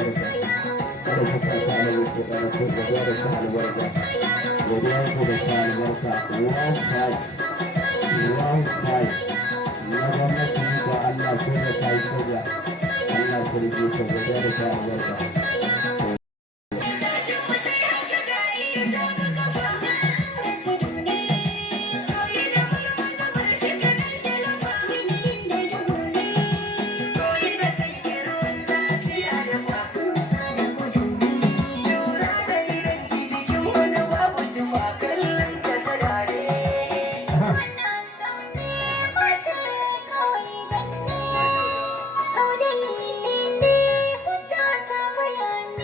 albarka. Kada ku sa ta albarka da ku godiya da ta albarka. Godiya ku da ta albarka. One five. Na gwamnati ko Allah ko da ta yi soja. Allah ku rike ku godiya da ta albarka.